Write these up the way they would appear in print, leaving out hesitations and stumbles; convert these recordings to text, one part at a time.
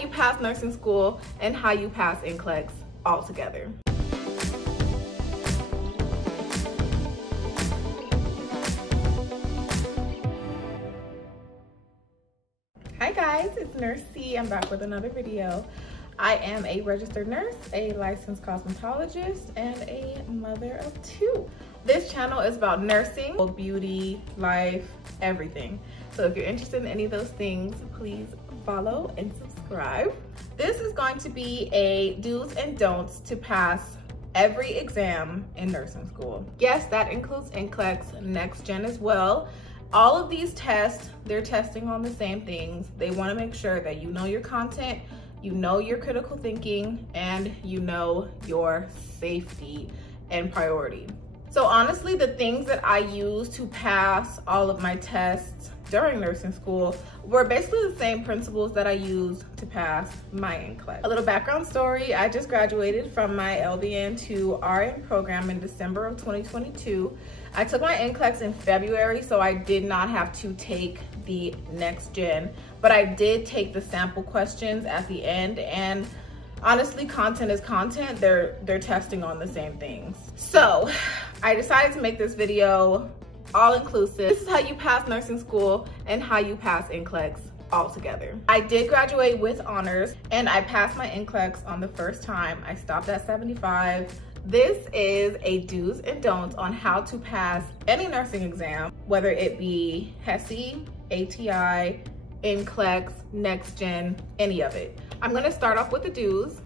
you pass nursing school and how you pass NCLEX all together. Hi guys, it's Nurse C. I'm back with another video. I am a registered nurse, a licensed cosmetologist, and a mother of 2. This channel is about nursing, beauty, life, everything. So if you're interested in any of those things, please follow and subscribe. This is going to be a do's and don'ts to pass every exam in nursing school. Yes, that includes NCLEX, Next Gen as well. All of these tests, they're testing on the same things. They want to make sure that you know your content, you know your critical thinking, and you know your safety and priority. So honestly, the things that I use to pass all of my tests during nursing school were basically the same principles that I used to pass my NCLEX. A little background story, I just graduated from my LVN to RN program in December of 2022. I took my NCLEX in February, so I did not have to take the Next Gen, but I did take the sample questions at the end, and honestly, content is content. They're testing on the same things. So I decided to make this video all inclusive. This is how you pass nursing school and how you pass NCLEX all together. I did graduate with honors and I passed my NCLEX on the first time. I stopped at 75. This is a do's and don'ts on how to pass any nursing exam, whether it be Heyy, ATI, NCLEX, Next Gen, any of it. I'm gonna start off with the do's.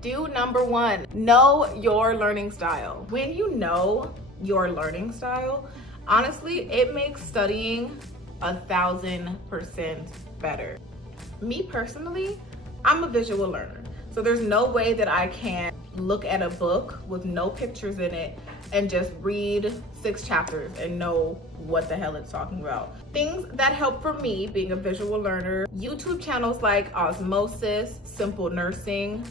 Do number 1, know your learning style. When you know your learning style, honestly, it makes studying 1000% better. Me personally, I'm a visual learner. So there's no way that I can look at a book with no pictures in it and just read 6 chapters and know what the hell it's talking about. Things that help for me being a visual learner, YouTube channels like Osmosis, Simple Nursing.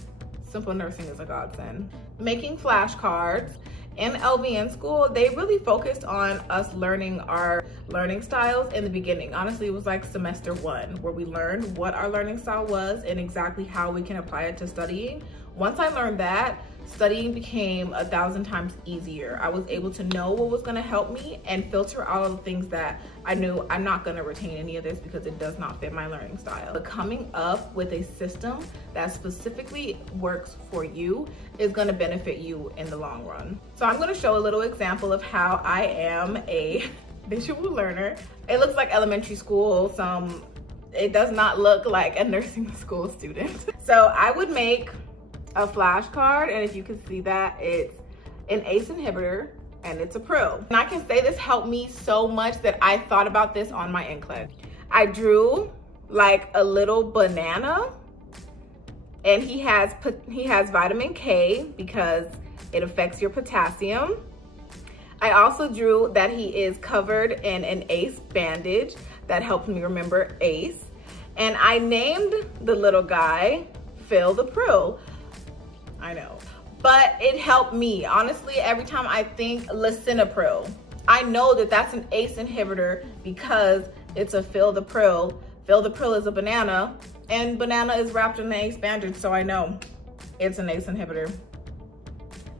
Simple Nursing is a godsend. Making flashcards. In LVN school, they really focused on us learning our learning styles in the beginning. Honestly, it was like semester 1 where we learned what our learning style was and exactly how we can apply it to studying. Once I learned that, studying became 1000 times easier. I was able to know what was gonna help me and filter all of the things that I knew I'm not gonna retain any of this because it does not fit my learning style. But coming up with a system that specifically works for you is gonna benefit you in the long run. So I'm gonna show a little example of how I am a visual learner. It looks like elementary school, it does not look like a nursing school student. So I would make a flashcard, and if you can see that, it's an ACE inhibitor and it's a Pril. And I can say this helped me so much that I thought about this on my NCLEX. I drew like a little banana, and he has vitamin K because it affects your potassium. I also drew that he is covered in an ACE bandage that helped me remember ACE. And I named the little guy Phil the Pril. I know, but it helped me. Honestly, every time I think lisinopril, I know that that's an ACE inhibitor because it's a Phil the Pril. Phil the Pril is a banana, and banana is wrapped in an ACE bandage, so I know it's an ACE inhibitor.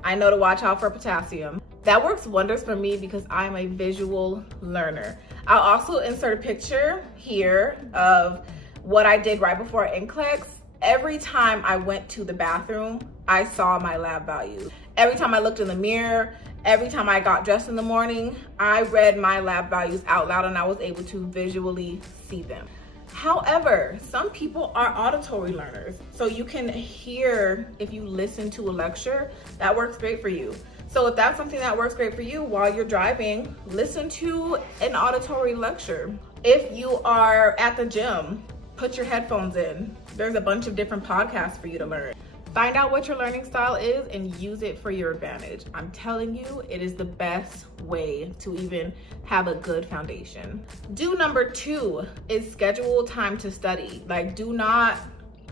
I know to watch out for potassium. That works wonders for me because I'm a visual learner. I'll also insert a picture here of what I did right before NCLEX. Every time I went to the bathroom, I saw my lab values. Every time I looked in the mirror, every time I got dressed in the morning, I read my lab values out loud and I was able to visually see them. However, some people are auditory learners. So you can hear, if you listen to a lecture, that works great for you. So if that's something that works great for you while you're driving, listen to an auditory lecture. If you are at the gym, put your headphones in. There's a bunch of different podcasts for you to learn. Find out what your learning style is and use it for your advantage. I'm telling you, it is the best way to even have a good foundation. Do number 2 is schedule time to study. Like, do not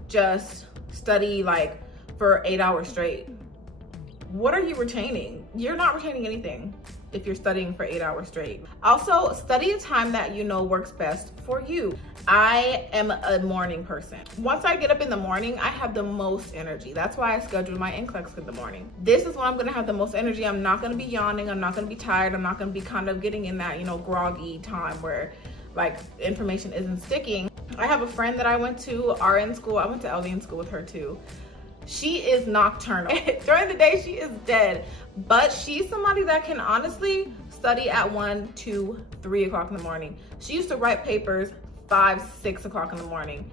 just study like for 8 hours straight. What are you retaining? You're not retaining anything. if you're studying for 8 hours straight. Also, study a time that you know works best for you. I am a morning person. Once I get up in the morning, I have the most energy. That's why I schedule my nclex in the morning. This is when I'm gonna have the most energy. I'm not gonna be yawning, I'm not gonna be tired, I'm not gonna be kind of getting in that, you know, groggy time where like information isn't sticking. I have a friend that I went to RN school. I went to LVN school with her too. She is nocturnal. During the day, she is dead. But she's somebody that can honestly study at 1, 2, 3 o'clock in the morning. She used to write papers 5, 6 o'clock in the morning.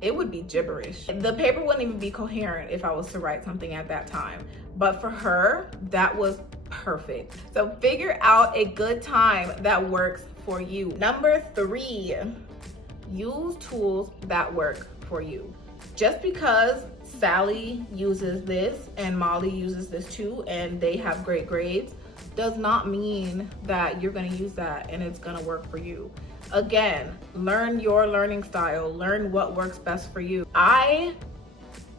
It would be gibberish. The paper wouldn't even be coherent if I was to write something at that time. But for her, that was perfect. So figure out a good time that works for you. Number 3, use tools that work for you. Just because Sally uses this and Molly uses this too and they have great grades does not mean that you're going to use that and it's going to work for you. Again, learn your learning style, learn what works best for you. I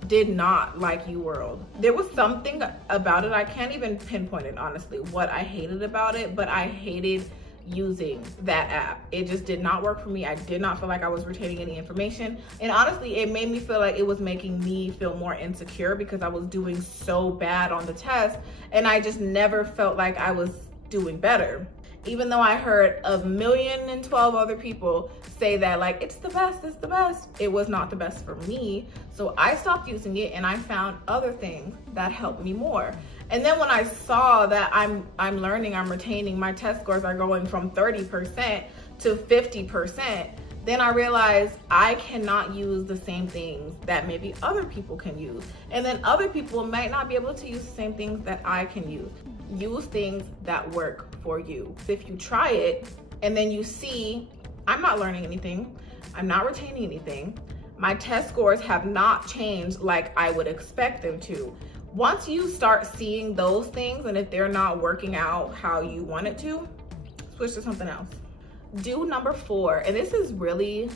did not like UWorld. There was something about it, I can't even pinpoint it honestly, what I hated about it, but I hated using that app. It just did not work for me. I did not feel like I was retaining any information. And honestly, it made me feel like it was making me feel more insecure because I was doing so bad on the test and I just never felt like I was doing better. Even though I heard 1,012 other people say that like, it's the best, it was not the best for me. So I stopped using it and I found other things that helped me more. And then when I saw that I'm learning, I'm retaining, my test scores are going from 30% to 50%, then I realized I cannot use the same things that maybe other people can use. And then other people might not be able to use the same things that I can use. Use things that work for you. If you try it and then you see, I'm not learning anything, I'm not retaining anything, my test scores have not changed like I would expect them to. Once you start seeing those things and if they're not working out how you want it to, switch to something else. Do number 4, and this is really,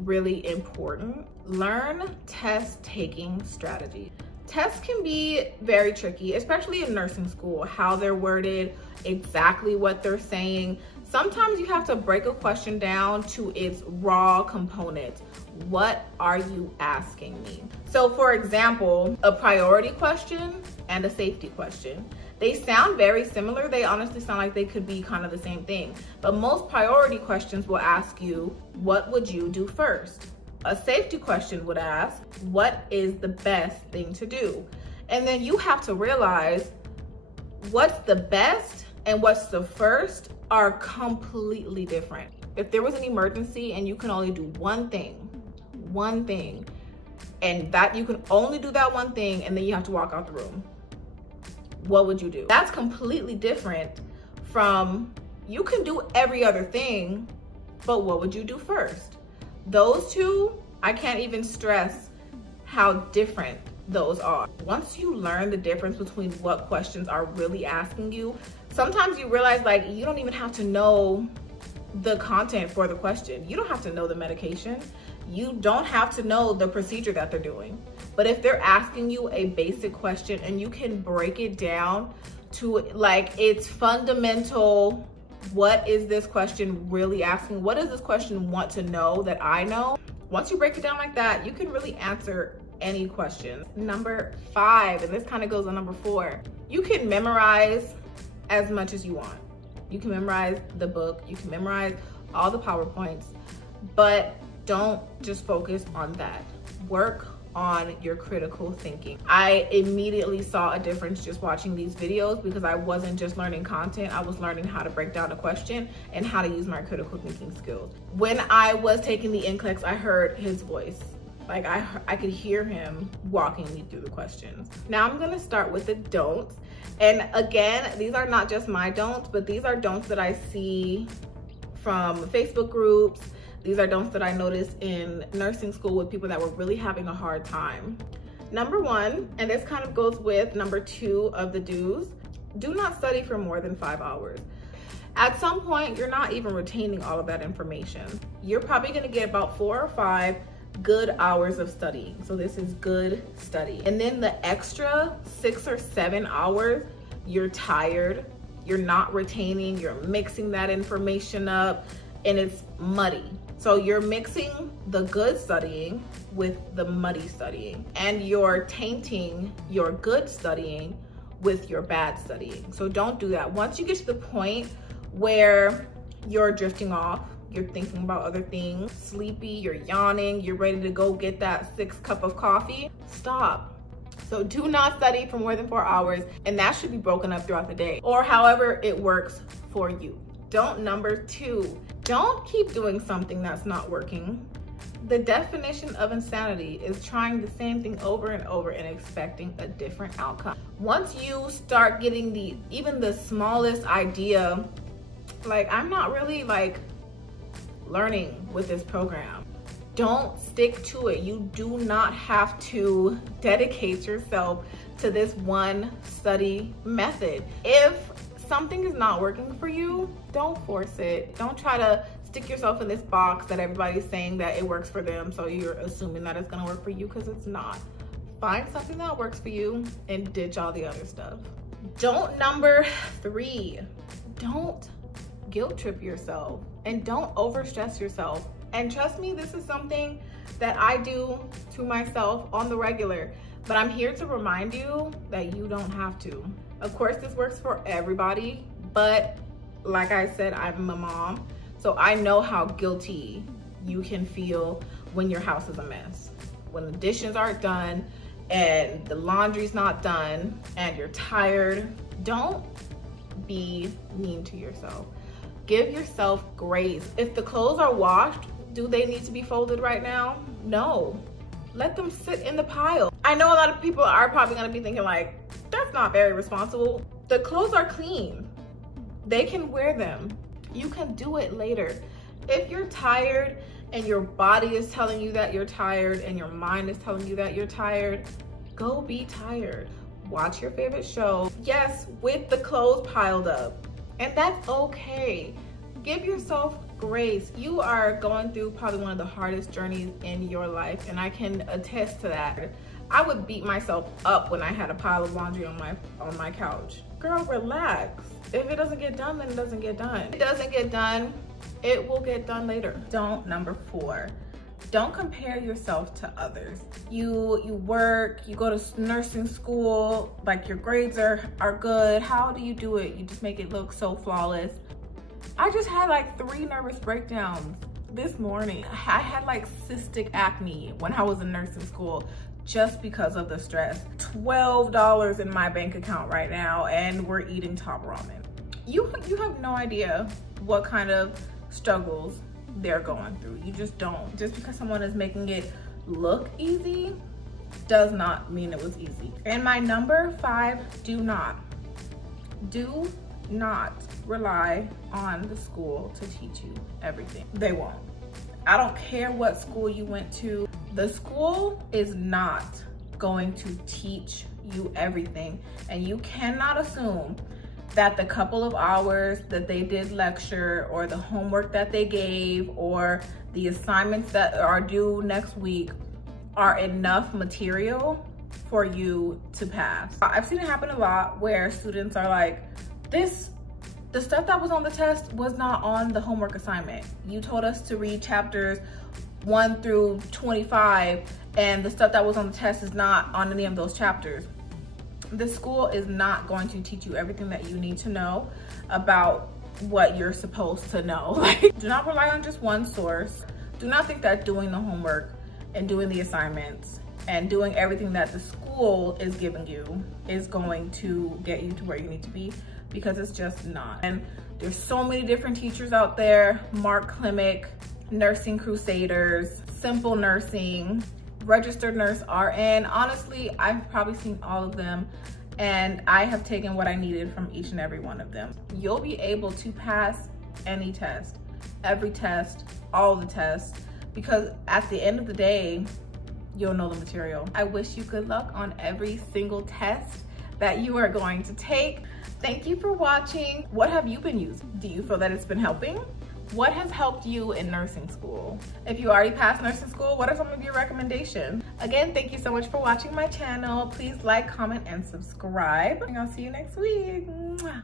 really important. Learn test taking strategy. Tests can be very tricky, especially in nursing school, how they're worded, exactly what they're saying. Sometimes you have to break a question down to its raw components. What are you asking me? So for example, a priority question and a safety question. They sound very similar. They honestly sound like they could be kind of the same thing. But most priority questions will ask you, what would you do first? A safety question would ask, what is the best thing to do? And then you have to realize what's the best and what's the first are completely different. If there was an emergency and you can only do one thing, and that you can only do that one thing and then you have to walk out the room, what would you do? That's completely different from you can do every other thing, but what would you do first? Those two, I can't even stress how different those are. Once you learn the difference between what questions are really asking you, sometimes you realize like you don't even have to know the content for the question. You don't have to know the medication. You don't have to know the procedure that they're doing. But if they're asking you a basic question and you can break it down to like its fundamental, what is this question really asking? What does this question want to know that I know? Once you break it down like that, you can really answer any question. Number 5, and this kind of goes on number 4, you can memorize as much as you want. You can memorize the book, you can memorize all the PowerPoints, but don't just focus on that. Work on your critical thinking. I immediately saw a difference just watching these videos because I wasn't just learning content, I was learning how to break down a question and how to use my critical thinking skills. When I was taking the NCLEX, I heard his voice. Like I could hear him walking me through the questions. Now I'm gonna start with the don'ts. And again, these are not just my don'ts, but these are don'ts that I see from Facebook groups. These are don'ts that I noticed in nursing school with people that were really having a hard time. Number 1, and this kind of goes with number 2 of the do's, do not study for more than 5 hours. At some point, you're not even retaining all of that information. You're probably gonna get about 4 or 5 good hours of studying. So this is good study. And then the extra 6 or 7 hours, you're tired, you're not retaining, you're mixing that information up, and it's muddy. So you're mixing the good studying with the muddy studying, and you're tainting your good studying with your bad studying. So don't do that. Once you get to the point where you're drifting off, you're thinking about other things, sleepy, you're yawning, you're ready to go get that 6th cup of coffee, stop. So do not study for more than 4 hours, and that should be broken up throughout the day, or however it works for you. Number 2, don't keep doing something that's not working. The definition of insanity is trying the same thing over and over and expecting a different outcome. Once you start getting even the smallest idea, like, I'm not really like learning with this program, don't stick to it. You do not have to dedicate yourself to this one study method. If something is not working for you, don't force it. Don't try to stick yourself in this box that everybody's saying that it works for them, so you're assuming that it's gonna work for you, because it's not. Find something that works for you and ditch all the other stuff. Number 3, don't guilt trip yourself and don't overstress yourself. And trust me, this is something that I do to myself on the regular, but I'm here to remind you that you don't have to. Of course, this works for everybody, but like I said, I'm a mom, so I know how guilty you can feel when your house is a mess. When the dishes aren't done and the laundry's not done and you're tired, don't be mean to yourself. Give yourself grace. If the clothes are washed, do they need to be folded right now? No. Let them sit in the pile. I know a lot of people are probably gonna be thinking like, that's not very responsible. The clothes are clean. They can wear them. You can do it later. If you're tired and your body is telling you that you're tired and your mind is telling you that you're tired, go be tired. Watch your favorite show. Yes, with the clothes piled up. And that's okay. Give yourself grace. You are going through probably one of the hardest journeys in your life, and I can attest to that. I would beat myself up when I had a pile of laundry on my couch. Girl, relax. If it doesn't get done, then it doesn't get done. If it doesn't get done, it will get done later. Number 4, don't compare yourself to others. You work, you go to nursing school, like your grades are good. How do you do it? You just make it look so flawless. I just had like 3 nervous breakdowns this morning. I had like cystic acne when I was in nursing school just because of the stress. $12 in my bank account right now, and we're eating top ramen. You have no idea what kind of struggles they're going through. You just don't. Just because someone is making it look easy does not mean it was easy. And my number 5, do not rely on the school to teach you everything. They won't. I don't care what school you went to. The school is not going to teach you everything. And you cannot assume that the couple of hours that they did lecture, or the homework that they gave, or the assignments that are due next week are enough material for you to pass. I've seen it happen a lot where students are like, the stuff that was on the test was not on the homework assignment. You told us to read chapters 1 through 25, and the stuff that was on the test is not on any of those chapters. The school is not going to teach you everything that you need to know about what you're supposed to know. Like, do not rely on just one source. Do not think that doing the homework and doing the assignments and doing everything that the school is giving you is going to get you to where you need to be, because it's just not. And there's so many different teachers out there: Mark Klimick, Nursing Crusaders, Simple Nursing, Registered Nurse RN. Honestly, I've probably seen all of them, and I have taken what I needed from each and every one of them. You'll be able to pass any test, every test, all the tests, because at the end of the day, you'll know the material. I wish you good luck on every single test that you are going to take. Thank you for watching. What have you been using? Do you feel that it's been helping? What has helped you in nursing school? If you already passed nursing school, what are some of your recommendations? Again, thank you so much for watching my channel. Please like, comment, and subscribe. And I'll see you next week. Mwah.